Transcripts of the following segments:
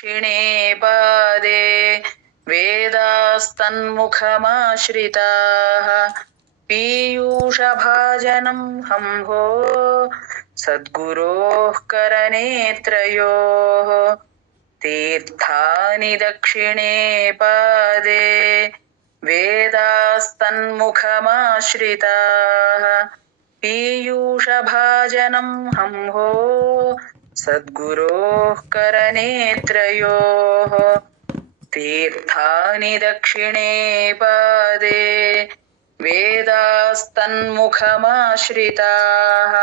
क्षिणे पादे वेदास्तन्मुखमाश्रिताः पीयूषभाजनं हंहो सद्गुरोः करनेत्रयोः तीर्थानि दक्षिणे पादे वेदास्तन्मुखमाश्रिताः पीयूषभाजनं हंहो सद्गुरोः करनेत्रयोः तीर्थानि दक्षिणे पादे वेदास्तन्मुखमाश्रिताः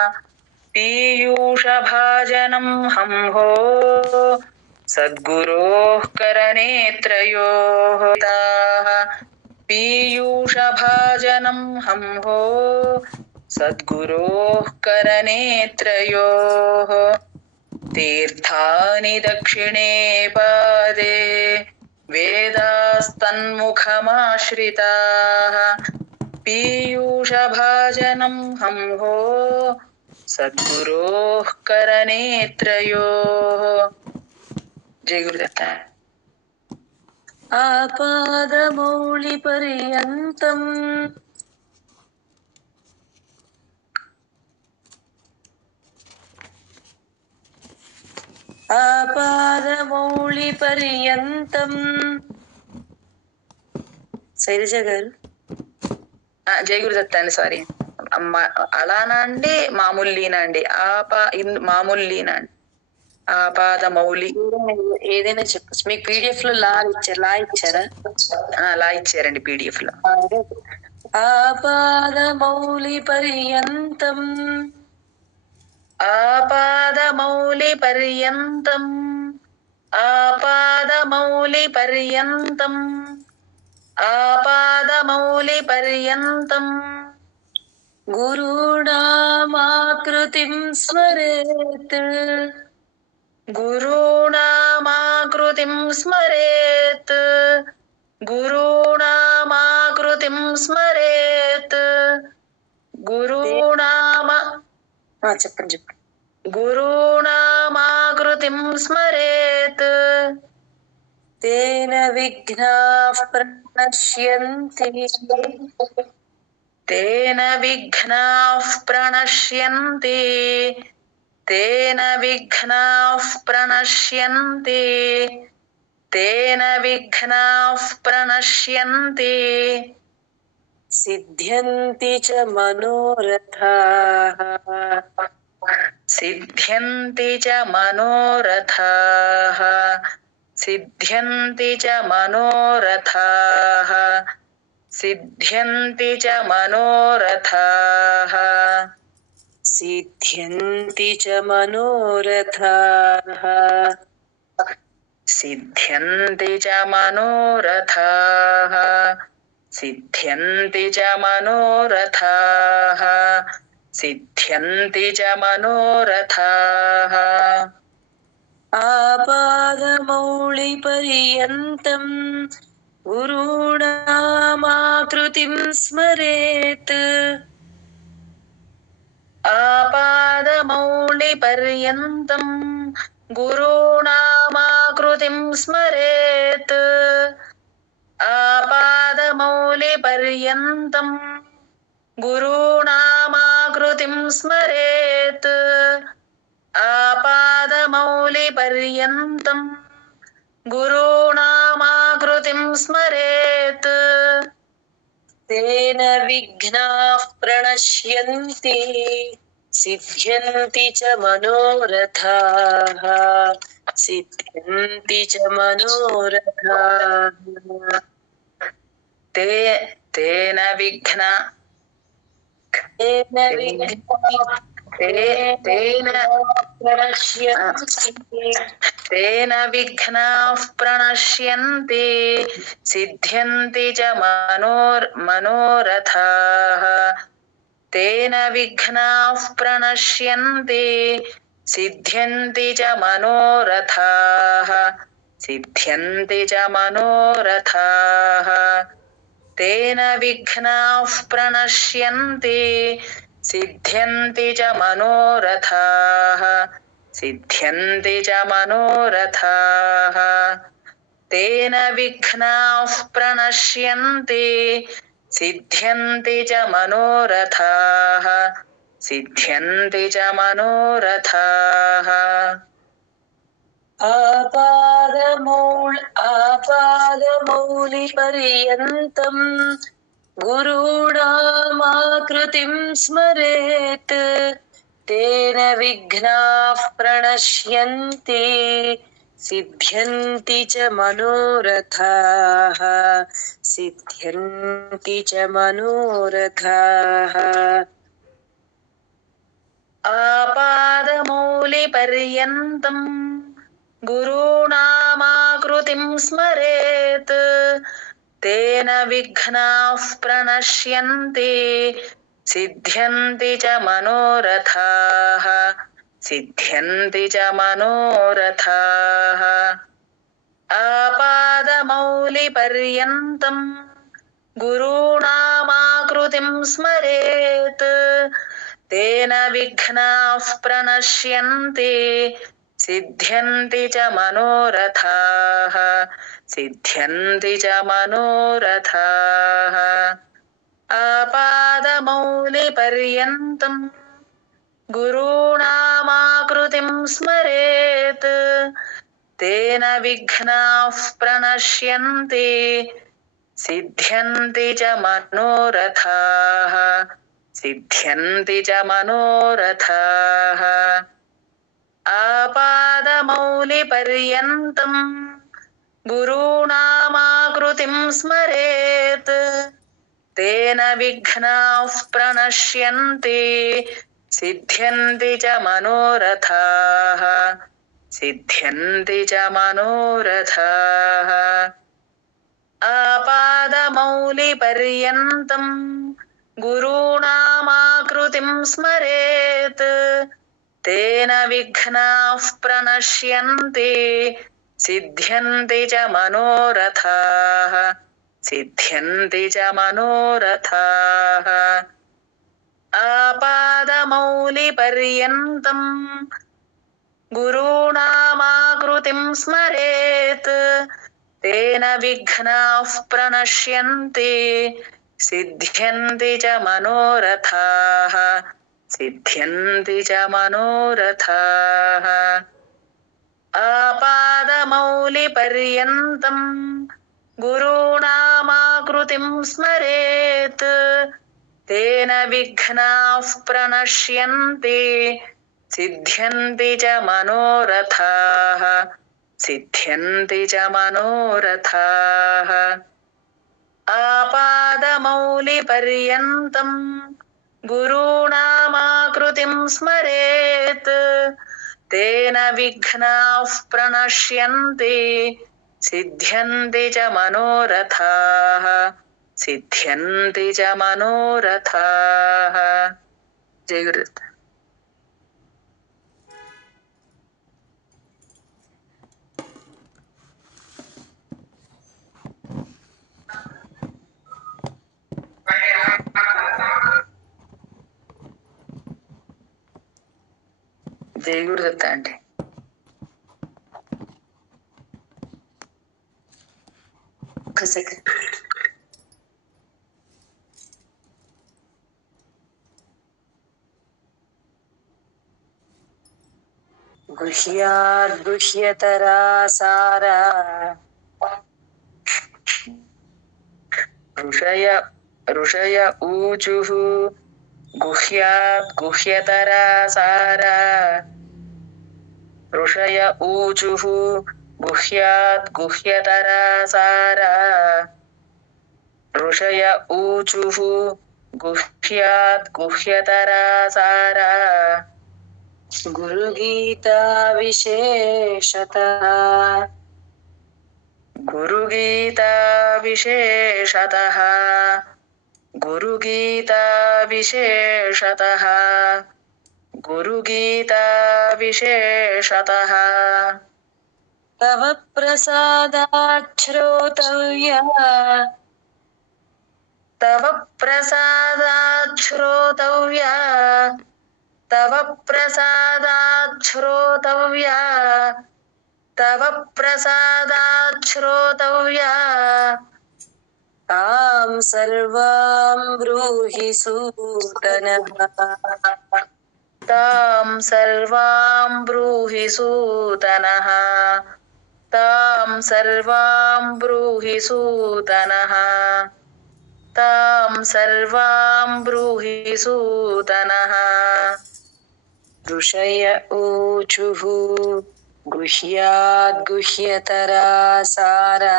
पीयूषभाजनं हंहो सद्गुरोः करनेत्रयोः पीयूषभाजनं हंहो सद्गुरोः करनेत्रयोः तीर्थानि दक्षिणे पादे वेदास्तन्मुखमाश्रिताः पीयूषभाजनं हंहो सद्गुरोः करनेत्रयोः। जय गुरुदत्त। आपादमौलिपर्यन्तम् శైలజ గారు. జై గురుదత్త అండి. సారీ, అలానా అండి, మామూలు లీనా అండి? మామూలు లీనా అండి? ఆపాద మౌలి ఏదైనా చెప్పచ్చు. మీకు పీడిఎఫ్ లో లా ఇచ్చారా? లా ఇచ్చారండి పీడిఎఫ్ లో. ఆపాద మౌలి పర్యంతం ఆపాదమౌలి పర్యంతం ఆపాదమౌలి పర్యంతం ఆపాదమౌలి పర్యంతం గురుణామాకృతిం స్మరేత్ గురుణామాకృతిం స్మరేత్ గురుణామాకృతిం స్మరేత్ గురుణామ చెప్పండి. గురుణామాకృతిం స్మరేత్ తేన విఘ్నాః ప్రణశ్యంతి తేన విఘ్నాః ప్రణశ్యంతి తేన విఘ్నాః ప్రణశ్యంతి తేన విఘ్నాః ప్రణశ్యంతి సిద్ధ్యంతి చ మనోరథాః సిద్ధ్యంతి చ మనోరథాః సిద్ధ్యంతి చ మనోరథాః సిద్ధ్యంతి చ మనోరథాః సిద్ధ్యంతి చ మనోరథాః సిద్ధ్యంతి చ మనోరథాః సిద్ధ్యంతి చ మనోరథాః సిద్ధ్యంతి చ మనోరథాః ఆపాదమౌళి పర్యంతం గురుణామాకృతిం స్మరేత్ ఆపాదమౌళి పర్యంతం గురుణామాకృతిం స్మరేత్ ఆపాదమౌళి పర్యంతం గురుణామాకృతిం స్మరేత్ ఆపాదమౌళి పర్యంతం గురుణామాకృతిం స్మరేత్ తేన విఘ్నాః ప్రణశ్యంతి సిద్ధ్యంతి చ మనోరథాః సిద్ధ్యంతి చ మనోరథాః తేన విఘ్న తేన విఘ్నాః ప్రణశ్యంతి సిద్ధ్యంతి చ మనోరథాః తేన విఘ్నాః ప్రణశ్యంతి సిద్ధ్యంతి చ మనోరథాః సిద్ధ్యంతి చ మనోరథాః తేన విఘ్నాః ప్రణశ్యంతి సిద్ధ్యంతి చ మనోరథాః సిద్ధ్యంతి చ మనోరథాః तेन विघ्नाः प्रणश्यन्ति सिद्ध्यन्ति च मनोरथाः सिद्ध्यन्ति च मनोरथाः आपादमौलिपर्यन्तम् गुरूणामाकृतिं स्मरेत् तेन विघ्नाः प्रणश्यन्ति सिद्ध्यन्ति च मनोरथाः सिद्ध्यन्ति च मनोरथाः आपादमौलिपर्यन्तम् गुरूणामाकृतिं स्मरेत् तेन विघ्नाः प्रणश्यन्ति सिद्ध्यन्ति च मनोरथाः सिद्ध्यन्ति च मनोरथाः आपादमौलिपर्यन्तम् गुरूणामाकृतिं स्मरेत् तेन विघ्नाः प्रणश्यन्ति सिद्ध्यन्ति च मनोरथाः सिद्ध्यन्ति च मनोरथाः आपादमौलिपर्यन्तम् गुरूणामाकृतिं स्मरेत् तेन विघ्नाः प्रणश्यन्ति सिद्ध्यन्ति च मनोरथाः सिद्ध्यन्ति च मनोरथाः आपादमौलिपर्यन्तम् गुरूणामाकृतिं स्मरेत् तेन विघ्नाः प्रणश्यन्ति सिद्ध्यन्ति च मनोरथाः सिद्ध्यन्ति च मनोरथाः आपादमौलिपर्यन्तम् गुरूणामाकृतिं स्मरेत् तेन विघ्नाः प्रणश्यन्ति सिद्ध्यन्ति च मनोरथाः सिद्ध्यन्ति च मनोरथाः आपादमौलिपर्यन्तम् गुरूणामाकृतिं स्मरेत् तेन विघ्नाः प्रणश्यन्ति सिद्ध्यन्ति च मनोरथाः सिद्ध्यन्ति च मनोरथाः आपादमौलिपर्यन्तम् गुरूणामाकृतिं स्मरेत् तेन विघ्नाः प्रणश्यन्ति सिद्ध्यन्ति च मनोरथाः सिद्ध्यन्ति च मनोरथाः आपादमौलिपर्यन्तम् गुरूणामाकृतिं स्मरेत् तेन विघ्नाः प्रणश्यन्ति सिद्ध्यन्ति च मनोरथाः सिद्ध्यन्ति च मनोरथाः जय गुरुदत्त జై గురుదత్త అండి ఒక సెకండ్ गुह्याद्गुह्यतरा सारा ఋషయ ఊచుః గుహ్యాత్ గుహ్యతరా సారా ఋషయ ఊచుః గుహ్యాత్ గుహ్యతరా సారా ఋషయ ఊచుః గుహ్యాత్ గుహ్యతరా సారా गुरुगीता विशेषतः गुरुगीता विशेषतः गुरुगीता विशेषतः गुरुगीता विशेषतः तव प्रसादात् श्रोतव्या तव प्रसादात् श्रोतव्या तव प्रसादात् श्रोतव्या तव प्रसादात् श्रोतव्या तां सर्वां ब्रूहि सूतनः तां सर्वां ब्रूहि सूतनः तां सर्वां ब्रूहि सूतनः तां सर्वां ब्रूहि सूतनः ऋषय ऊचुः गुह्याद्गुह्यतरा सारा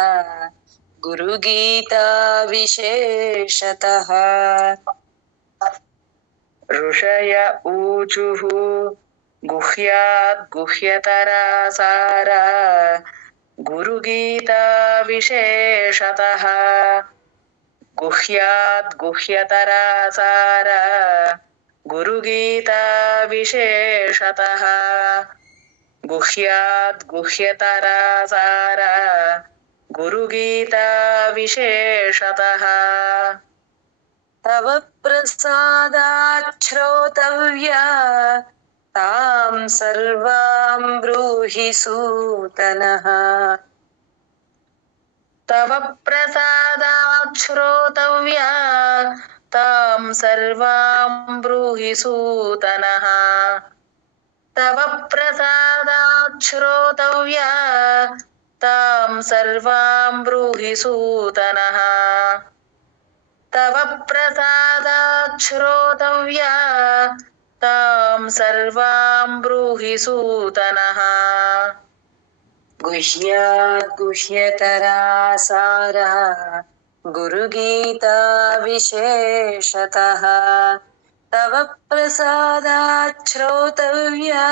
गुरुगीता विशेषतः ऋषय ऊचुः गुह्याद्गुह्यतरा सारा गुरुगीता विशेषतः गुह्याद्गुह्यतरा सारा गुरुगीता विशेषतः गुह्याद्गुह्यतरा सारा गुरुगीता विशेषतः तव प्रसादात् श्रोतव्या तां सर्वां ब्रूहि सूतनः तव प्रसादात् श्रोतव्या तां सर्वां ब्रूहि सूतनः तव प्रसादात् श्रोतव्या तां सर्वां ब्रूहि सूतनः तव प्रसादात् श्रोतव्या तां सर्वां ब्रूहि सूतनः गुह्याद्गुह्यतरा सारा गुरुगीता विशेषतः तव प्रसादात् श्रोतव्या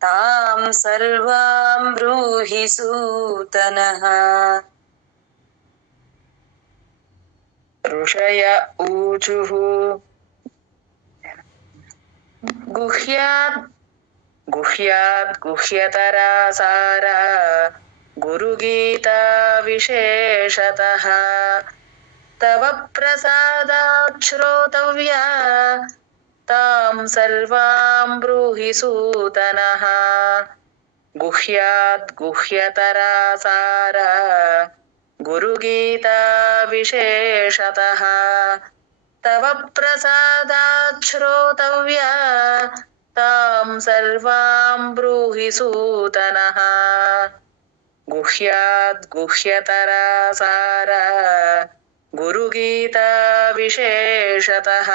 तां सर्वां ब्रूहि सूतनः ऋषय ऊचुः गुह्याद्गुह्यतरा सारा गुरुगीता विशेषतः तव प्रसादात् श्रोतव्या तां सर्वां ब्रूहि सूतनः गुह्याद्गुह्यतरा सारा गुरुगीता विशेषतः तव प्रसादात् श्रोतव्या तां सर्वां ब्रूहि सूतनः गुह्याद्गुह्यतरा सारा गुरुगीता विशेषतः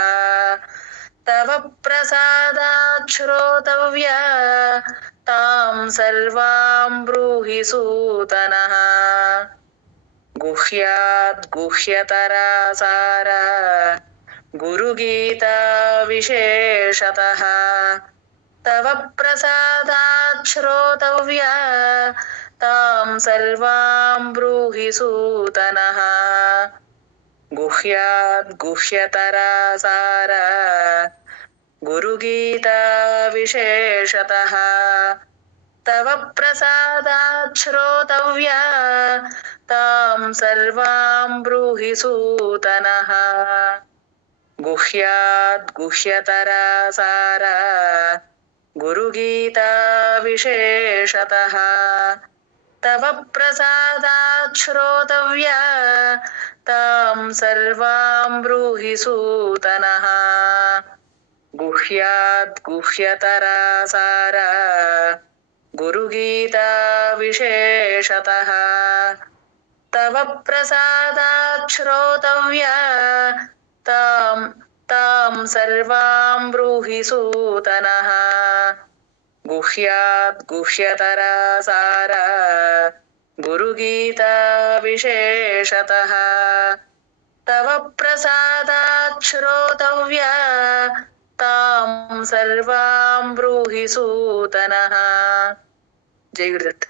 तव प्रसादात् श्रोतव्या तां सर्वां ब्रूहि सूतनः गुह्याद्गुह्यतरा सारा गुरुगीता विशेषतः तव प्रसादात् श्रोतव्या तां सर्वां ब्रूहि सूतनः गुह्याद्गुह्यतरा सारा गुरुगीता विशेषतः तव प्रसादात् श्रोतव्या तां सर्वां ब्रूहि सूतनः गुह्याद्गुह्यतरा सारा गुरुगीता विशेषतः तव प्रसादात् श्रोतव्या तां सर्वां ब्रूहि सूतनः गुह्याद्गुह्यतरा सारा गुरुगीता विशेषतः तव प्रसादात् श्रोतव्या तां सर्वां ब्रूहि सूतनः गुह्याद्गुह्यतरा सारा गुरुगीता विशेषतः तव प्रसादात् श्रोतव्या तां सर्वां ब्रूहि सूतनः జై గురుదత్త.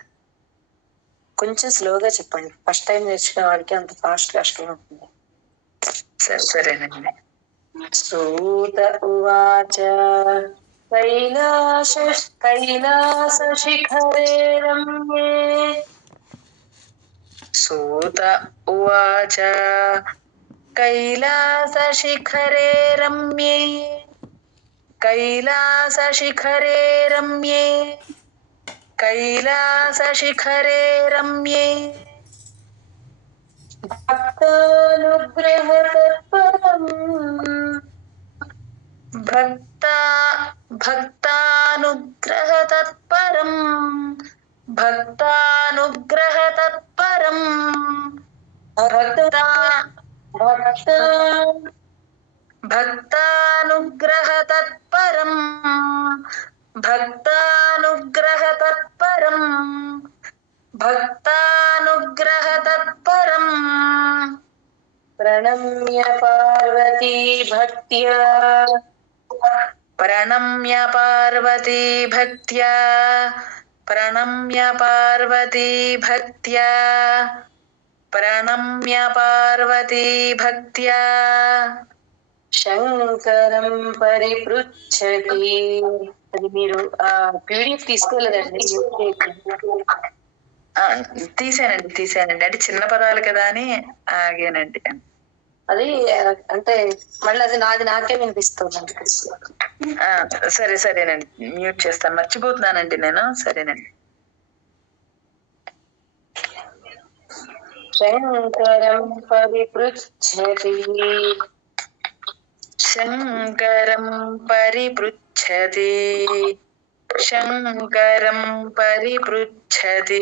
కొంచెం స్లోగా చెప్పండి, ఫస్ట్ టైం నేర్చుకునే వాడికి అంత ఫాస్ట్ కష్టం అవుతుంది. సరేనండి. సూత ఉవాచ కైలాసశిఖరే రమ్యే. సూత ఉవాచ కైలాసశిఖరే రమ్యే కైలాసశిఖరే రమ్యే कैलासशिखरे रम्ये भक्तानुग्रहतत्परम् भक्तानुग्रहतत्परम् भक्तानुग्रहतत्परम् भक्तानुग्रहतत्परम् भक्तानुग्रहतत्परम् प्रणम्य पार्वती भक्त्या प्रणम्य पार्वती भक्त्या प्रणम्य पार्वती भक्त्या प्रणम्य पार्वती भक्त्या శంకరం పరిపృచ్ఛతి. అది మీరు పీడిఎఫ్ తీసుకోలేదండి? తీసానండి అంటే చిన్న పదాలు కదా అని ఆగానండి. అది అంటే మళ్ళీ అది నాకే వినిపిస్తుందండి. సరేనండి, మ్యూట్ చేస్తాను, మర్చిపోతున్నానండి నేను. సరేనండి. శంకరం పరిపృచ్ఛతి శంకరం పరిపృచ్ఛతి శంకరం పరిపృచ్ఛతి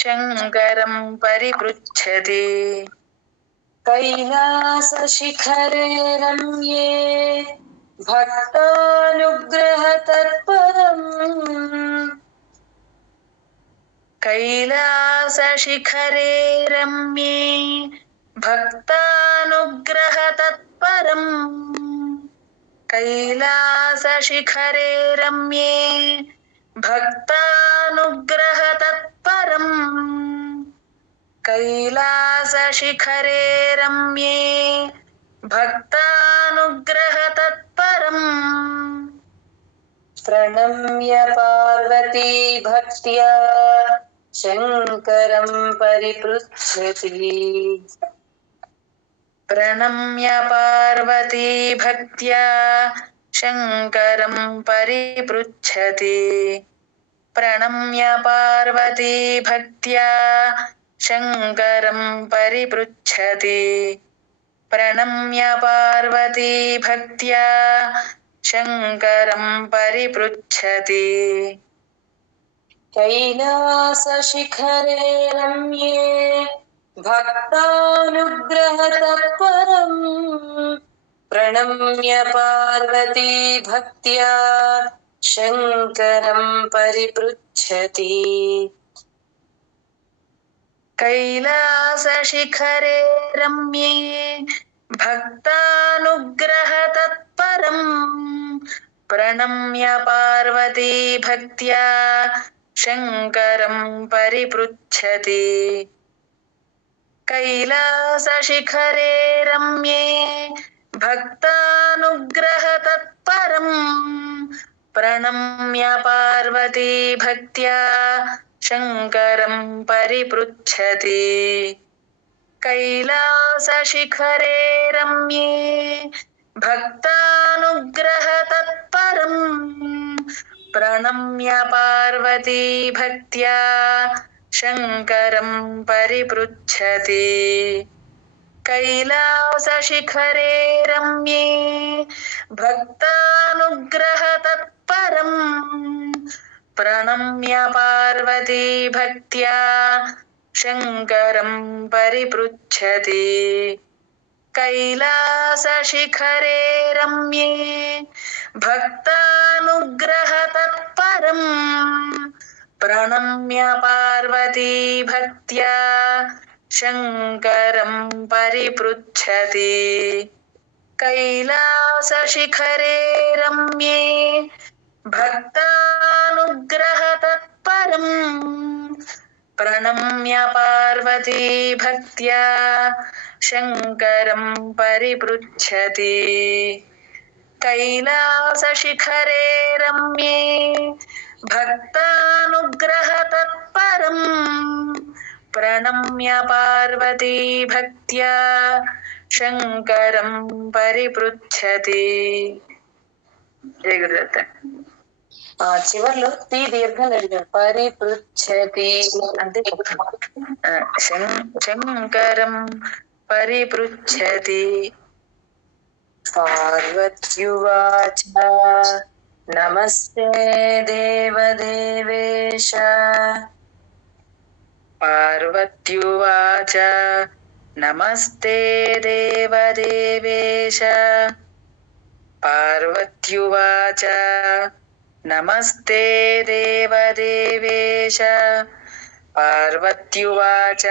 శంకరం పరిపృచ్ఛతి కైలాసశిఖరే రమ్యే భక్తానుగ్రహతత్పరం कैलासशिखरे रम्ये भक्तानुग्रहतत्परम् कैलासशिखरे रम्ये भक्तानुग्रहतत्परम् कैलासशिखरे रम्ये भक्तानुग्रहतत्परम् प्रणम्य पार्वती भक्त्या शंकरं परिपृच्छति प्रणम्य पार्वती भक्त्या शंकरं परिपृच्छति प्रणम्य पार्वती भक्त्या शंकरं परिपृच्छति प्रणम्य पार्वती भक्त्या शंकरं परिपृच्छति कैलासशिखरे रम्ये भक्तानुग्रहतत्परम् प्रणम्य पार्वती भक्त्या शंकरं परिपृच्छति कैलासशिखरे रम्ये भक्तानुग्रहतत्परम् प्रणम्य पार्वती भक्त्या शंकरं परिपृच्छति कैलासशिखरे रम्ये भक्तानुग्रहतत्परम् प्रणम्य पार्वती भक्त्या शंकरं परिपृच्छति कैलासशिखरे रम्ये भक्तानुग्रहतत्परम् प्रणम्य पार्वती भक्त्या शंकरं परिपृच्छति कैलासशिखरे रम्ये भक्तानुग्रहतत्परम् प्रणम्य पार्वती भक्त्या शंकरं परिपृच्छति कैलासशिखरे रम्ये भक्तानुग्रहतत्परम् प्रणम्य पार्वती भक्त्या शंकरं परिपृच्छति कैलासशिखरे रम्ये भक्तानुग्रहतत्परम् प्रणम्य पार्वती भक्त्या शंकरं परिपृच्छति कैलासशिखरे रम्ये भक्तानुग्रहतत्परम् प्रणम्य पार्वती भक्त्या शंकरं परिपृच्छति. जय गुरुदत्त. చివర్లో తీ దీర్ఘం అడిగాడు. పరిపృచ్ఛతి అంటే శంకరం పరిపృచ్ఛతి. పార్వత్యువాచ నమస్తే దేవదేవేశ. పార్వత్యువాచ నమస్తే దేవదేవేశ. పార్వత్యువాచ నమస్తే దేవదేవేశ. పార్వత్యువాచ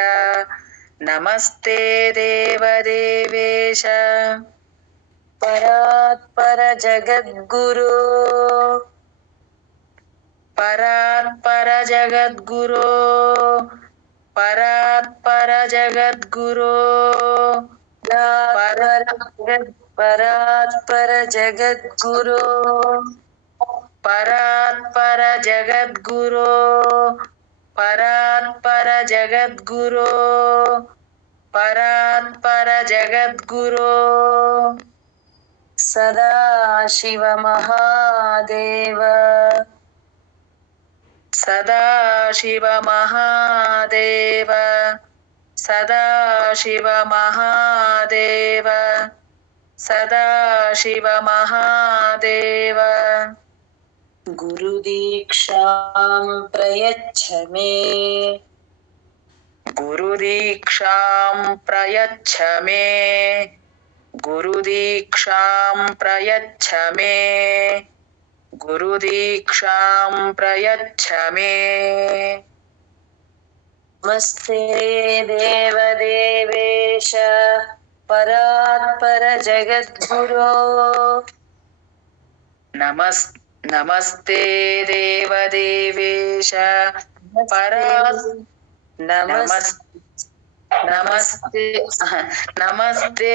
నమస్తే దేవదేవేశ. పరాత్పర జగద్గురు. పరాత్పర జగద్గురో. పరాత్పర జగద్గురో. పరాత్పర జగద్గురు. పరాత్పర జగద్గురో. పరాత్పర జగద్గురో. పరాత్పర జగద్గురో. సదాశివ మహాదేవ. సదాశివ మహాదేవ. సదాశివ మహాదేవ. సదాశివ మహాదేవ. గురుదీక్షాం ప్రయచ్ఛ మే. గురుదీక్షాం ప్రయచ్ఛ మే. గురుదీక్షాం ప్రయచ్ఛ మే. గురుదీక్షాం ప్రయచ్ఛ మే. నమస్తే దేవదేవేశ పరాత్పర జగద్గురో. నమస్తే దేవదేవేశ నమస్తే నమస్తే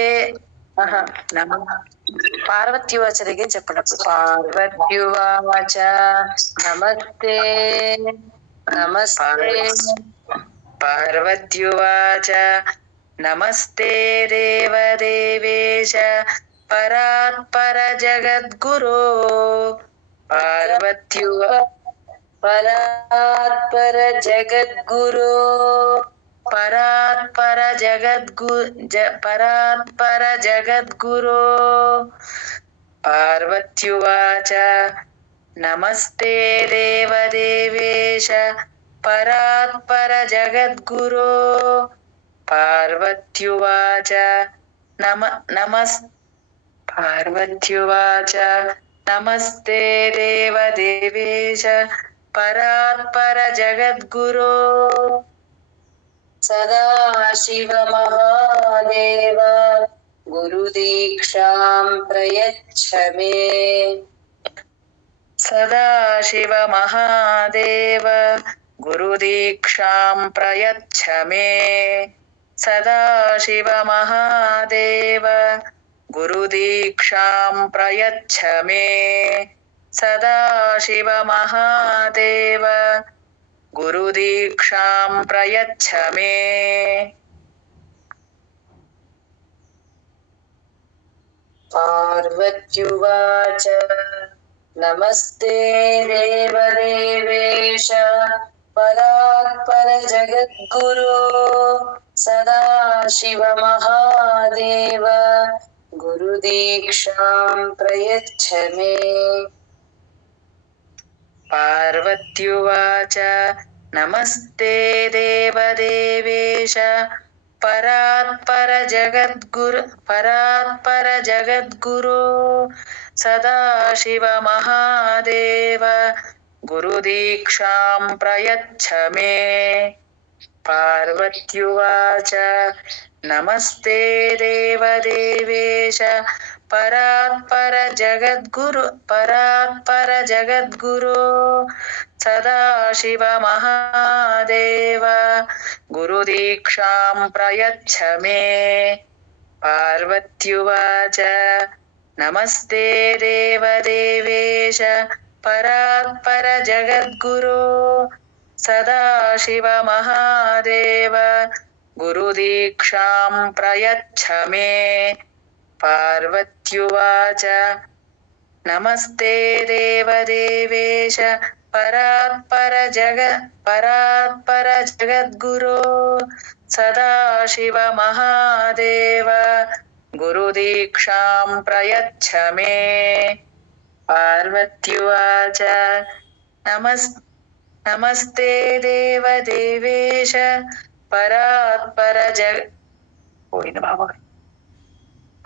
పార్వత్యువాచ దగ్గర చెప్పినప్పుడు పార్వత్యువాచ నమస్తే నమస్తే. పార్వత్యువాచ నమస్తే దేవదేవేశ పరాత్పర జగద్గురో. పరాత్పర జగద్గురు. పరాత్పర జగద్గురో. పార్వత్యువాచ నమస్తే దేవదేవేశ పరాత్పర జగద్గురో. పార్వత్యువాచ పార్వత్యువాచ నమస్తే దేవదేవేశ పరాత్పర జగద్గురో. సదాశివ మహాదేవ గురుదీక్షాం ప్రయచ్ఛ మే. సదాశివ మహాదేవ గురుదీక్షాం ప్రయచ్ఛ మే. సదాశివ మహాదేవ గురుదీక్షాం ప్రయచ్ఛ మే. సదాశివ మహాదేవ గురుదీక్షాం ప్రయచ్ఛ మే. పార్వత్యువాచ నమస్తే దేవదేవేశ పరాత్పర జగద్గురు. సదాశివ మహాదేవ గురుదీక్షాం ప్రయచ్ఛ మే. పార్వత్యువాచ నమస్తే దేవదేవేశ పరాత్పర జగద్గురు. సదాశివ మహాదేవ గురుదీక్షాం ప్రయచ్ఛ మే. పార్వత్యువాచ నమస్తే దేవదేవేశ పరాత్పర జగద్గురు. సదాశివ మహాదేవ గురుదీక్షాం ప్రయచ్ఛ మే. పార్వత్యువాచ నమస్తే దేవదేవేశ పరాత్పర జగద్గురు. సదాశివ మహాదేవ నమస్తే దేవదేవేశ పరాత్పర జగద్గురో సదాశివ మహాదేవ గురుదీక్షాం ప్రయచ్చ మే. పార్వత్యువాచ నమస్తే దేవదేవేశ పరాత్పర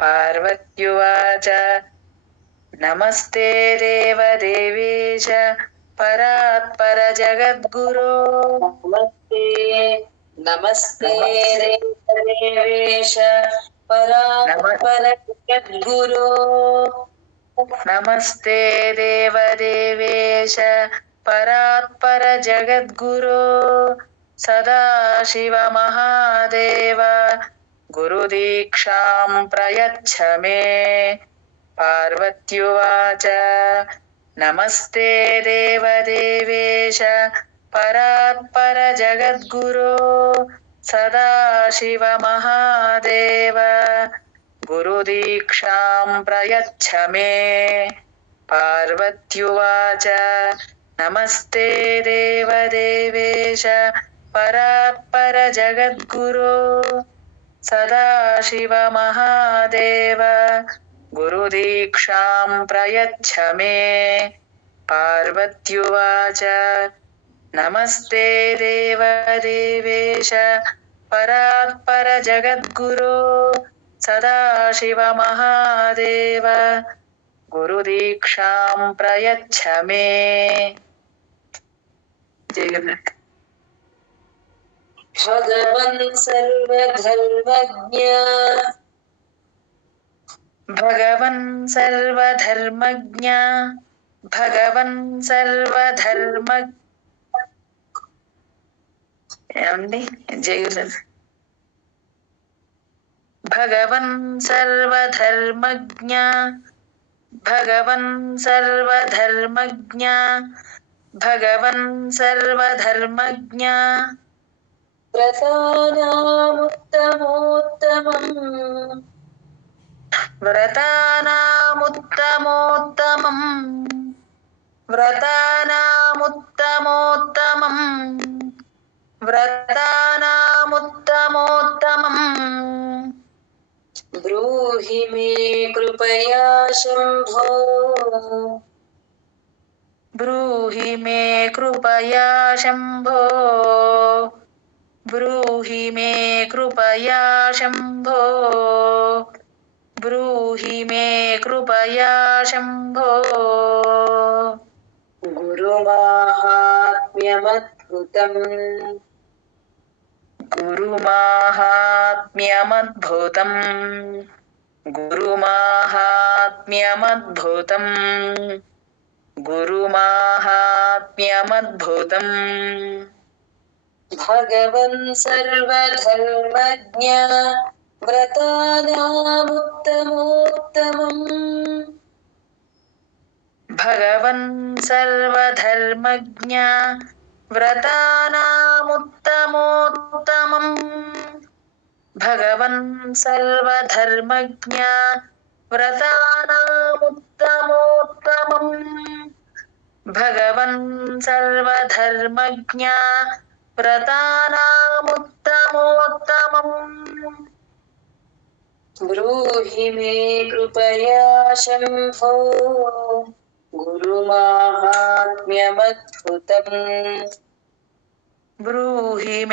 పార్వత్యువాచ నమస్తే దేవదేవేశ పరాత్పర జగద్గురో. నమస్తే దేవేశ పరాత్పర జగద్గురో. నమస్తే దేవదేవేశ పరాత్పర జగద్గురో సదాశివ మహాదేవ గురుదీక్షాం ప్రయచ్చ మే. పార్వత్యువాచ నమస్తే దేవదేవేశ పరాత్పర జగద్గురో సదాశివ మహాదేవ గురుదీక్షాం ప్రయచ్చ మే. పార్వత్యువాచ నమస్తే దేవదేవేశ పరాత్పర జగద్గురో సదాశివ మహాదేవ గురుదీక్షాం ప్రయచ్చ మే. పార్వత్యువాచ నమస్తే దేవదేవేశ పరాత్పర జగద్గురో సదాశివ మహాదేవ గురుదీక్షాం ప్రయచ్చ మే. భగవన్ సర్వధర్మజ్ఞ భగవన్ సర్వధర్మజ్ఞ భగవన్ సర్వధర్మ ఏమండి జయులు భగవన్ సర్వధర్మజ్ఞ భగవన్ సర్వధర్మజ్ఞ భగవన్ సర్వధర్మజ్ఞ వ్రతానాముత్తమోత్తమం వ్రతానాముత్తమోత్తమం వ్రతానాముత్తమోత్తమం వ్రతానాముత్తమోత్తమం బ్రూహి మే కృపయా శంభో బ్రూహి మే కృపయా శంభో బ్రూహి మే కృపయా శంభో బ్రూహి మే కృపయా శంభో. గురుమాహాత్మ్యమద్భుతం గురుమాహాత్మ్యమద్భుతం గురుమాహాత్మ్యమద్భుతం గురుమాహాత్మ్యమద్భుతం. భగవన్ సర్వధర్మజ్ఞ వ్రతానాముత్తమోత్తమం భగవన్ సర్వధర్మజ్ఞ వ్రతానాముత్తమోత్తమం భగవన్ సర్వధర్మజ్ఞ వ్రతానాముత్తమోత్తమం భగవన్ సర్వధర్మజ్ఞ వ్రతానాముత్తమోత్తమం. బ్రూహి మే కృపయా శంభో గురుమాహాత్మ్యమద్భుతం బ్రూహి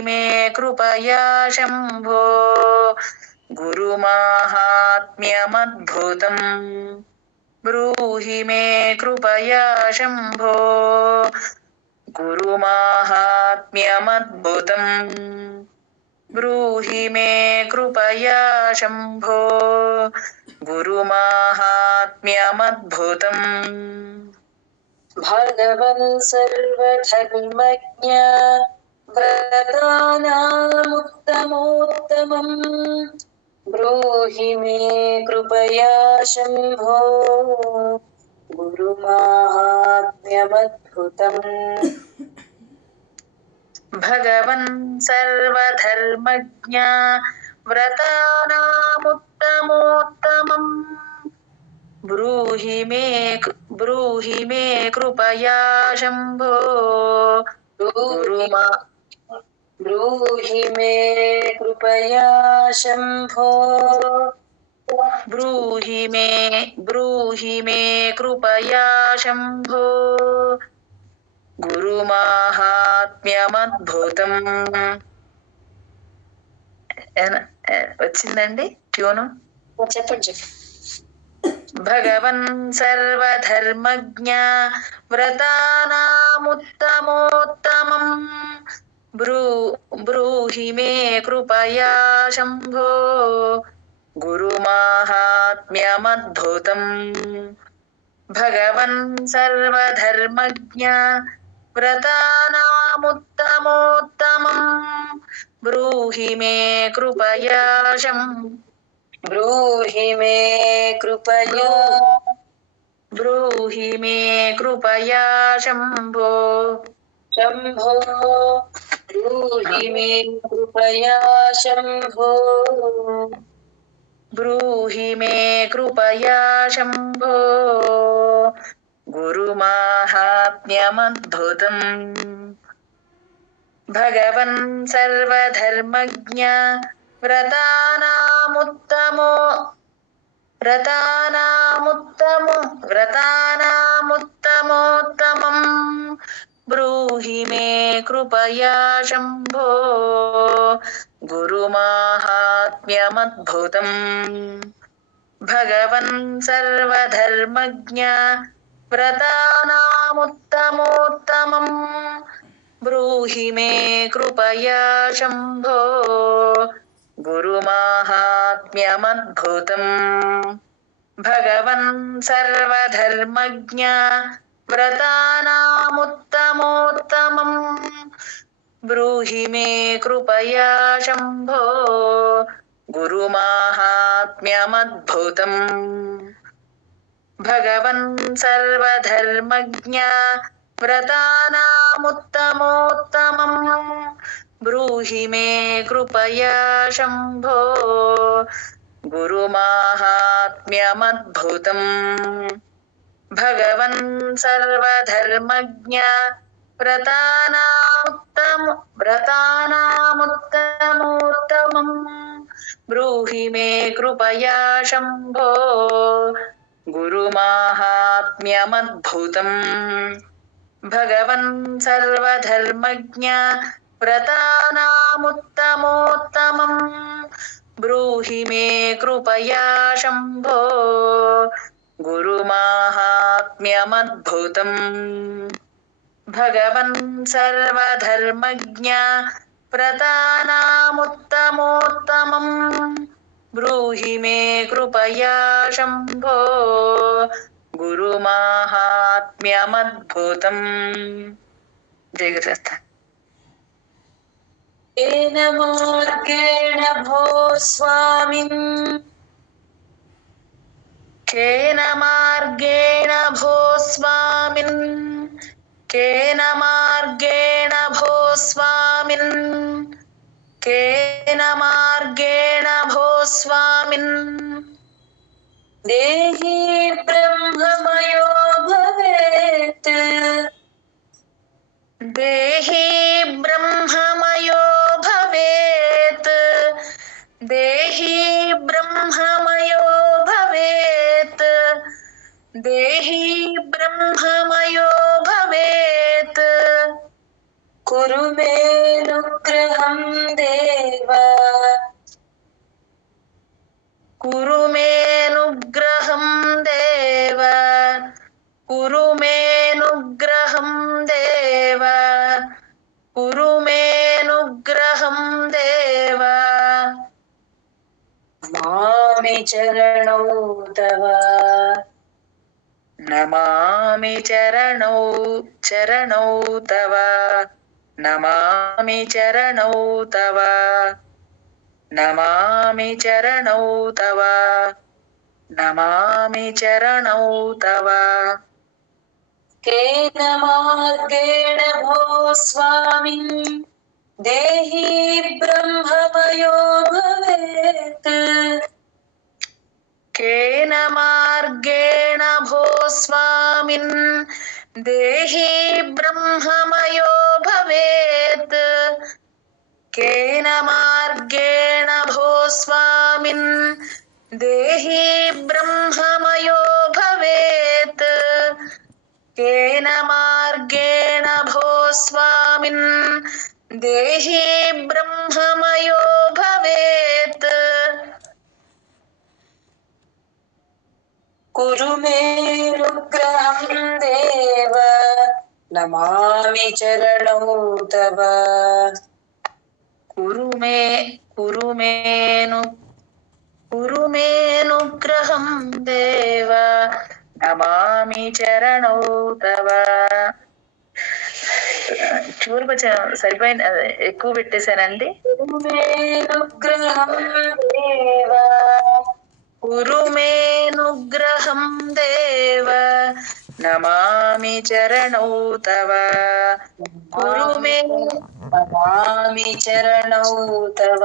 మే కృపయా శంభో గురుమాహాత్మ్యమద్భుతం బ్రూహి మే కృపయా శంభో గురుమాహాత్మ్యమద్భుతం బ్రూహి మే కృపయా శంభో గురుమాహాత్మ్యమద్భుతం. భగవన్ సర్వధర్మజ్ఞ వ్రతానాముత్తమోత్తమం బ్రూహి మే కృపయా శంభో గురుమాహాత్మ్యమద్భుతం. భగవన్ సర్వధర్మజ్ఞ వ్రతానాముత్తమోత్తమం ब्रूहि मे कृपया शम्भो गुरुमा ब्रूहि मे कृपया शम्भो ब्रूहि मे कृपया शम्भो గురుమాహాత్మ్యమద్భుతం. వచ్చిందండి ట్యూను? చెప్పండి. భగవన్ సర్వధర్మజ్ఞ వ్రతానాముత్తమోత్తమం బ్రూహి మే కృపయా శంభో గురుమాహాత్మ్యమద్భుతం. భగవన్ సర్వధర్మజ్ఞ వ్రతానాముత్తమోత్తమం బ్రూహి మే కృపయా బ్రూహి మే కృపయా బ్రూహి మే కృపయా శంభో శంభో బ్రూహి మే కృపయా శంభో బ్రూహి మే కృపయా శంభో గురుమాహాత్మ్యమద్భుతం. భగవన్ సర్వధర్మజ్ఞ వ్రతానాముత్తమోత్తమం బ్రూహి మే కృపయా శంభో గురుమాహాత్మ్యమద్భుతం. భగవన్ సర్వధర్మజ్ఞ వ్రతానాముత్తమోత్తమం బ్రూహి మే కృపయా శంభో గురుమాహాత్మ్యమద్భుతం. భగవన్ సర్వధర్మజ్ఞ వ్రతానాముత్తమోత్తమం బ్రూహి మే కృపయా శంభో గురుమాహాత్మ్యమద్భుతం. భగవన్ సర్వధర్మజ్ఞ వ్రతానాముత్తమోత్తమం బ్రూహి మే కృపయా శంభో గురుమాహాత్మ్యమద్భుతం. భగవన్ సర్వధర్మజ్ఞ వ్రతానాముత్తమోత్తమం బ్రూహి మే కృపయా శంభో గురుమాహాత్మ్యమద్భుతం. భగవన్ సర్వధర్మజ్ఞ వ్రతానాముత్తమోత్తమం బ్రూహి మే కృపయా శంభో గురుమాహాత్మ్యమద్భుతం. భగవన్ సర్వధర్మజ్ఞ వ్రతానాముత్తమోత్తమం బ్రూహి మే కృపయా శంభో గురుమాహాత్మ్యమద్భుతం. జయ గురుదత్త. కేన మార్గేణ భో స్వామిన్ కేన మార్గేణ భో స్వామిన్ కేన మార్గేణ భో స్వామిన్ కేన మార్గేణ భో స్వామిన్ దేహి బ్రహ్మమయో భవేత్ దేహి బ్రహ్మమయో భవేత్ దేహి బ్రహ్మమయో భవేత్ దేహి బ్రహ్మమయో భవేత్ కురు మే నుగ్రహం దేవ కురు మే నుగ్రహం దేవ కురు మే నుగ్రహం దేవ కురు మే నుగ్రహం దేవ మామి చరణౌ తవ నమామి చరణౌ తవ నమామి చరణౌ తవ నమామి చరణౌ తవ నమామి చరణౌ తవ. కేన మార్గేణ భో స్వామిన్ దేహి బ్రహ్మమయో భవేత్ కేన మార్గేణ స్వామిన్ దేహి బ్రహ్మమయో భవేత్ కేన మార్గేణ భో స్వామిన్ దేహి బ్రహ్మమయో భవేత్ కేన మార్గేణ భో స్వామిన్ దేహి బ్రహ్మమయో భవేత్ కురు మే అనుగ్రహం దేవ నమామి చరణౌ తవ కురు మేనుగ్రహం దేవ నమామి చరణౌ తవ. చివరి కొంచెం సరిపోయింది, ఎక్కువ పెట్టేశానండి. కురు మేనుగ్రహం దేవ కురు మేనుగ్రహం దేవ నమామి చరణౌ తవ. కురు మే నమామి చరణౌ తవ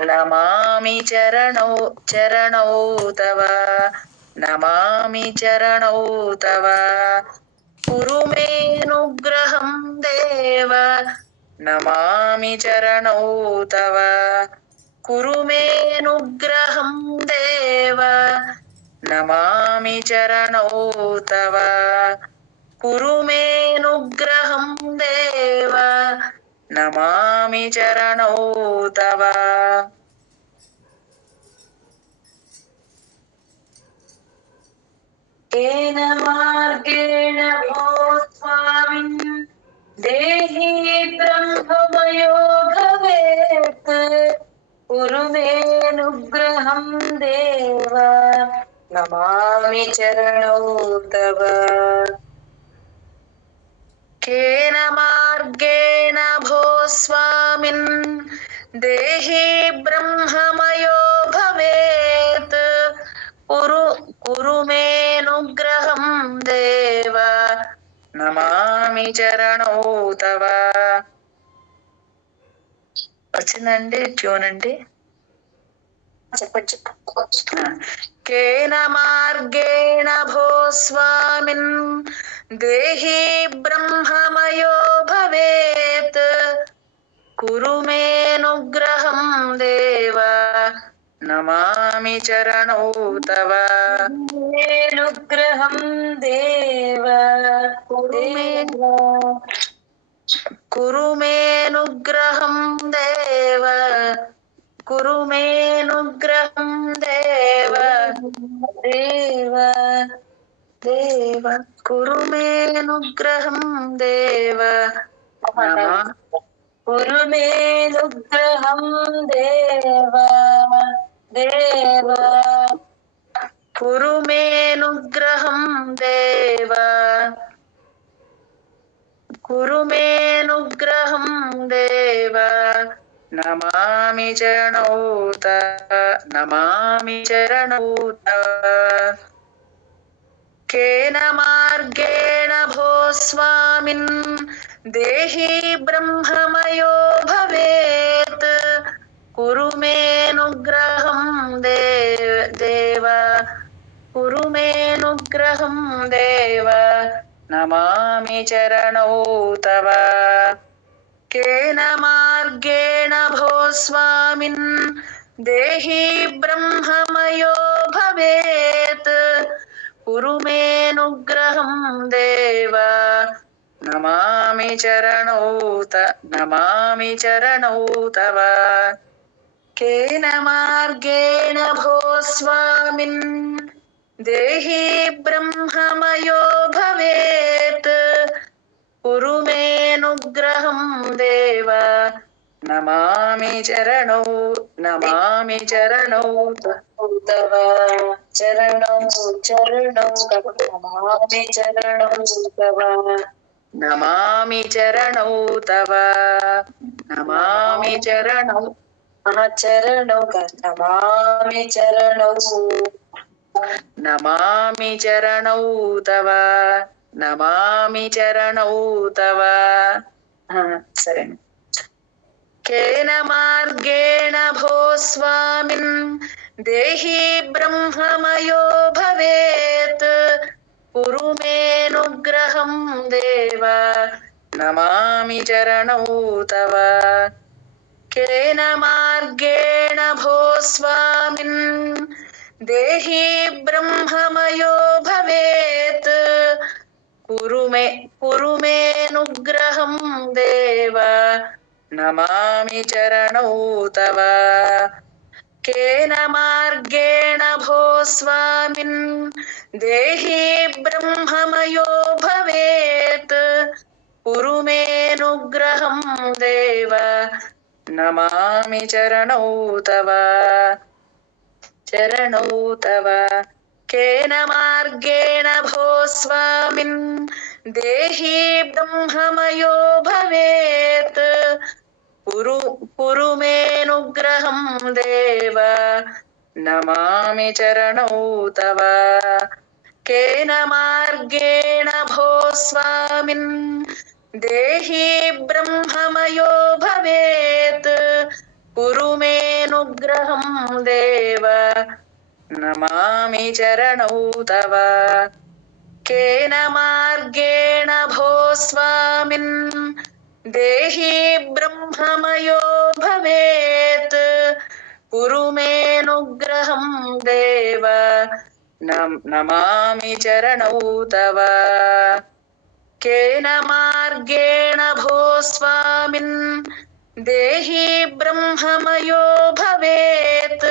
నమామి చరణౌ తవ. నమామి చరణౌ తవ. కురు మేనుగ్రహం దేవ నమామి చరణౌ తవ. కురు మేనుగ్రహం దేవ నమామి చరణౌ తవ. కురు మేనుగ్రహం దేవ నమామి చరణౌ తవ. కేన మార్గేణ భో స్వామిన్ దేహి బ్రహ్మమయో భవేత్ కురు మేనుగ్రహం దేవ నమామి చరణౌ తవ. కేన మార్గేణ భో స్వామిన్ దేహి బ్రహ్మమయో భవేత్ కురు మేనుగ్రహం దేవ నమామి చరణౌ తవ. వచ్చిందండి ట్యూన్ అండి. చెప్పండి. కేన మార్గేణ భో స్వామిన్ దేహి బ్రహ్మమయో భవేత్ కురు మేనుగ్రహం దేవ నమామి చరణౌ తవ. మేనుగ్రహం దేవ కురు మేనుగ్రహం దేవ. కురు మేనుగ్రహం దేవ దేవ దేవ. కురు మేనుగ్రహం దేవ కురు మేనుగ్రహం దేవ దేవ. కురు మేనుగ్రహం దేవ. కురు మేనుగ్రహం దేవ నమామి చరణౌ తవ. నమామి చరణౌ తవ. కేన మార్గేణ భో స్వామిన్ దేహి బ్రహ్మమయో భవేత్ కురు మేనుగ్రహం దేవ. కురు మేనుగ్రహం దేవ నమామి చరణౌ తవ. కేన మార్గేణ భో స్వామిన్ దేహి బ్రహ్మమయో భవేత్ కురు మేనుగ్రహం దేవ నమామి చరణౌ నమామి చరణౌ తవ. కేన మార్గేణ భో స్వామిన్ దేహి బ్రహ్మమయో భవేత్ కురు మేనుగ్రహం దేవ నమామి చరణౌ తవ. చరణౌ నమామి చరణౌ తవ. నమామి చరణౌ తవ. నమామి చరణౌ చరణౌ నమామి చరణౌ. నమామి చరణౌ తవ. నమామి చరణౌ తవ. సరే. కేన మార్గేణ భో స్వామిన్ దేహి బ్రహ్మమయో భవేత్ కురు మేనుగ్రహం దేవ నమామి చరణౌ తవ కేన మార్గేణ భో స్వామిన్ దేహి బ్రహ్మమయో భవేత్ కురు మేనుగ్రహం దేవ నమామి చరణౌ తవ కేన మార్గేణ భో స్వామిన్ దేహి బ్రహ్మమయో భవేత్ కురు మేనుగ్రహం దేవ నమామి చరణౌ తవ కేన మార్గేణ భో స్వామిన్ దేహి బ్రహ్మమయో భవేత్ కురు మేనుగ్రహం దేవ నమామి చరణౌ తవ కేన మార్గేణ భో స్వామిన్ దేహి బ్రహ్మమయో భవేత్ కురు మేనుగ్రహం దేవ నమామి చరణౌ తవ కేన మార్గేణ భో స్వామిన్ దేహి బ్రహ్మమయో భవేత్ కురు మేనుగ్రహం దేవ నమామి చరణౌ తవ కేన మార్గేణ భో స్వామిన్ దేహి బ్రహ్మమయో భవేత్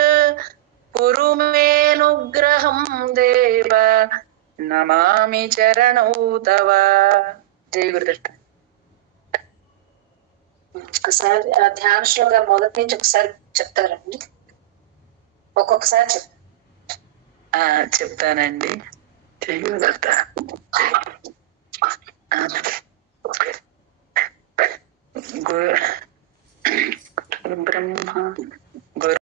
కురు మేనుగ్రహం దేవ నమామి చరణౌ తవ. జై గురుదత్త. ఒకసారి ఆ ధ్యాన శ్లోగా మొదటి నుంచి ఒకసారి చెప్తారండి, ఒక్కొక్కసారి చెప్తానండి. జై గురుదత్త. గురు బ్రహ్మ గురు